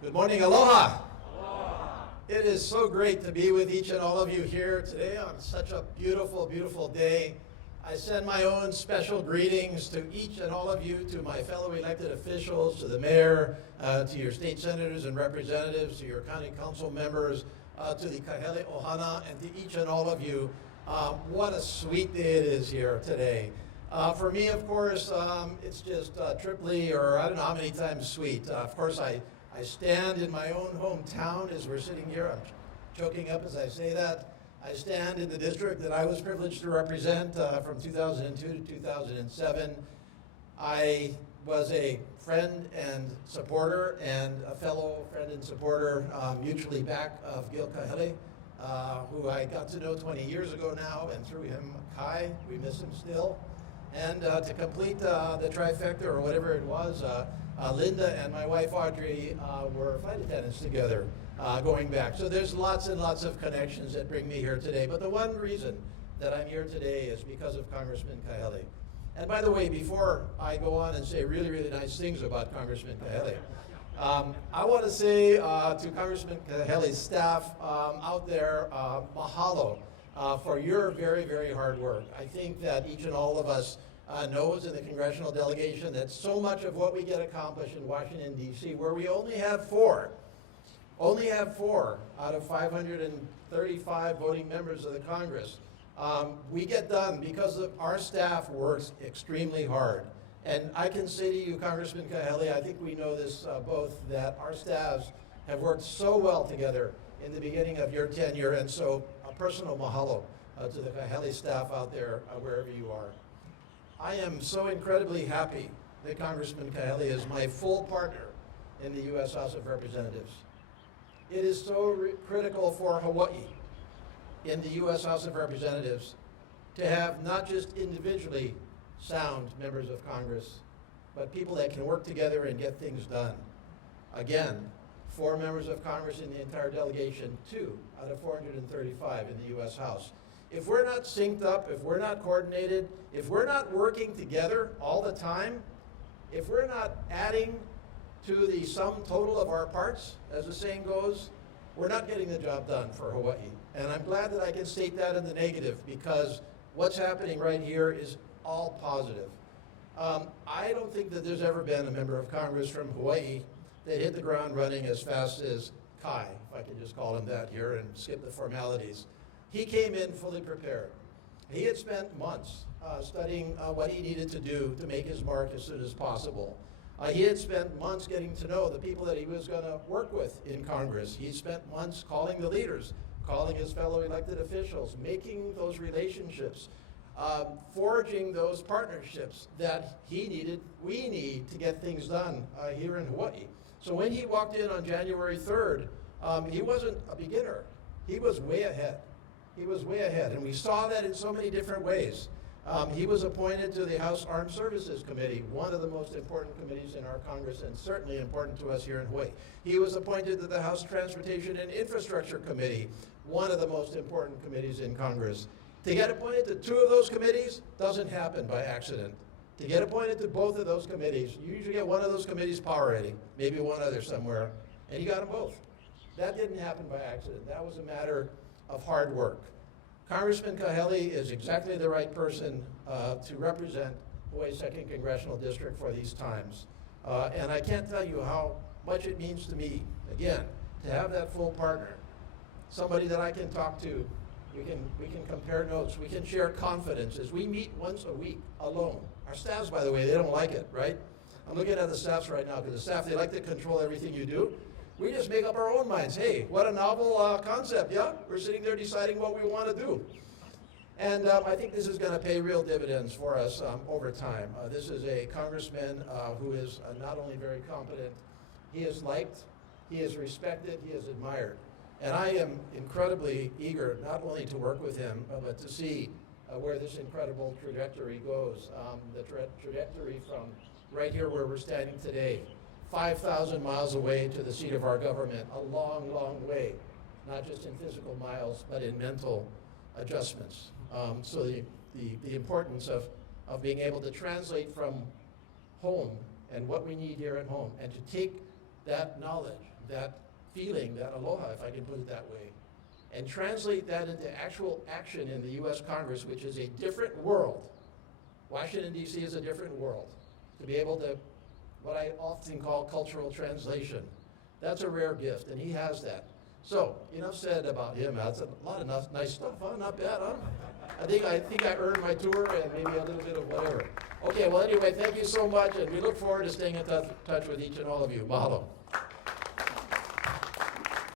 Good morning, aloha. It is so great to be with each and all of you here today on such a beautiful, beautiful day. I send my own special greetings to each and all of you, to my fellow elected officials, to the mayor, to your state senators and representatives, to your county council members, to the Kahele Ohana, and to each and all of you. What a sweet day it is here today. For me, of course, it's just triply, or I don't know how many times sweet. Of course, I stand in my own hometown as we're sitting here. I'm choking up as I say that. I stand in the district that I was privileged to represent from 2002 to 2007. I was a friend and supporter and a fellow friend and supporter mutually back of Gil Kahele, who I got to know 20 years ago now, and through him, Kai, we miss him still. And to complete the trifecta, or whatever it was, Linda and my wife Audrey were flight attendants together going back. So there's lots and lots of connections that bring me here today. But the one reason that I'm here today is because of Congressman Kahele. And by the way, before I go on and say really, really nice things about Congressman Kahele, I want to say to Congressman Kahele's staff out there, mahalo for your very, very hard work. I think that each and all of us knows in the congressional delegation that so much of what we get accomplished in Washington, D.C., where we only have four out of 535 voting members of the Congress, we get done because our staff works extremely hard. And I can say to you, Congressman Kahele, I think we know this both, that our staffs have worked so well together in the beginning of your tenure, and so a personal mahalo to the Kahele staff out there, wherever you are. I am so incredibly happy that Congressman Kahele is my full partner in the U.S. House of Representatives. It is so critical for Hawaiʻi in the U.S. House of Representatives to have not just individually sound members of Congress, but people that can work together and get things done. Again, 4 members of Congress in the entire delegation, 2 out of 435 in the U.S. House. If we're not synced up, if we're not coordinated, if we're not working together all the time, if we're not adding to the sum total of our parts, as the saying goes, we're not getting the job done for Hawaiʻi. And I'm glad that I can state that in the negative, because what's happening right here is all positive. I don't think that there's ever been a member of Congress from Hawaiʻi that hit the ground running as fast as Kai, if I can just call him that here and skip the formalities. He came in fully prepared. He had spent months studying what he needed to do to make his mark as soon as possible. He had spent months getting to know the people that he was going to work with in Congress. He spent months calling the leaders, calling his fellow elected officials, making those relationships, forging those partnerships that he needed, we need to get things done here in Hawaiʻi. So when he walked in on January 3rd, he wasn't a beginner. He was way ahead. He was way ahead, and we saw that in so many different ways. He was appointed to the House Armed Services Committee, one of the most important committees in our Congress, and certainly important to us here in Hawaiʻi. He was appointed to the House Transportation and Infrastructure Committee, one of the most important committees in Congress. To get appointed to 2 of those committees doesn't happen by accident. To get appointed to both of those committees, you usually get one of those committees power rating, maybe one other somewhere, and you got them both. That didn't happen by accident. That was a matter of hard work. Congressman Kahele is exactly the right person to represent Hawaii's 2nd Congressional District for these times. And I can't tell you how much it means to me, again, to have that full partner, somebody that I can talk to. We can compare notes. We can share confidences. We meet once a week alone. Our staffs, by the way, they don't like it, right? I'm looking at the staffs right now, because the staff, they like to control everything you do. We just make up our own minds. Hey, what a novel concept, yeah? We're sitting there deciding what we want to do. And I think this is going to pay real dividends for us over time. This is a congressman who is not only very competent, he is liked, he is respected, he is admired. And I am incredibly eager not only to work with him, but to see where this incredible trajectory goes. The trajectory from right here where we're standing today, 5,000 miles away to the seat of our government, a long, long way, not just in physical miles, but in mental adjustments. So the importance of being able to translate from home and what we need here at home, and to take that knowledge, that feeling, that aloha, if I can put it that way, and translate that into actual action in the U.S. Congress, which is a different world. Washington, D.C. is a different world. To be able to, what I often call cultural translation, that's a rare gift, and he has that. So, enough said about him. That's a lot of nice stuff, huh? Not bad, huh? I think I earned my tour and maybe a little bit of whatever. Okay, well, anyway, thank you so much, and we look forward to staying in touch with each and all of you. Mahalo.